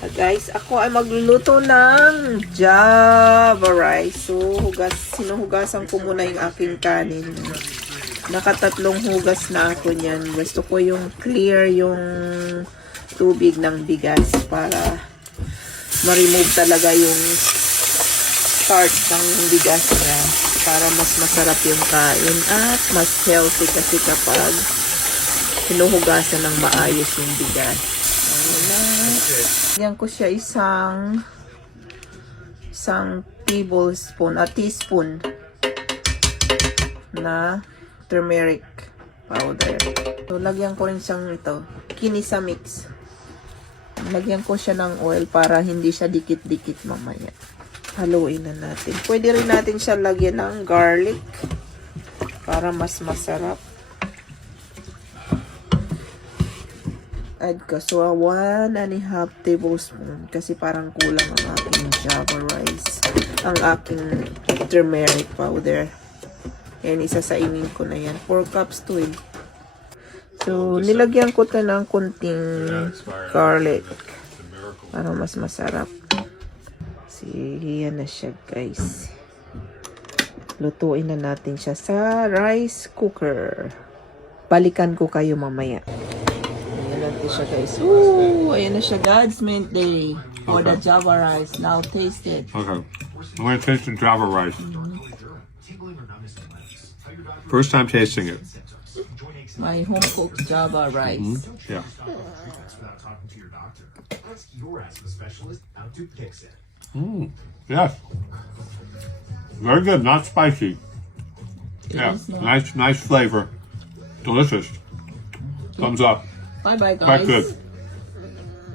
Guys, ako ay magluluto ng Java rice. So, sinuhugasan ko muna yung aking kanin. Nakatatlong hugas na ako niyan. Gusto ko yung clear yung tubig ng bigas para ma-remove talaga yung starch ng bigas niya. Para mas masarap yung kain at mas healthy kasi kapag sinuhugasan ng maayos yung bigas. Yan ko siya isang teaspoon na turmeric powder. So, lagyan ko rin siyang kinisa mix. Lagyan ko siya ng oil para hindi siya dikit-dikit mamaya. Haluin na natin. Pwede rin natin siya lagyan ng garlic para mas masarap. Add ko. So, 1.5 tablespoon. Kasi parang kulang ang aking Java rice. Ang aking turmeric powder. Yan, isasainin ko na yan. 4 cups to it. So, nilagyan ko ito ng kunting garlic. Para mas masarap. Yan na siya, guys. Lutuin na natin siya sa rice cooker. Balikan ko kayo mamaya. Siya, guys. Ooh, ayan na siya. God's mint day for the Java rice. Now taste it. Okay. I'm going to taste the Java rice. First time tasting it. My home-cooked Java rice. Yeah. Yes. Very good. Not spicy. Yeah. Nice flavor. Delicious. Thumbs up. Bye-bye, guys. Quite good.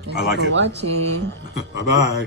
Thanks I like for it. watching. Bye-bye.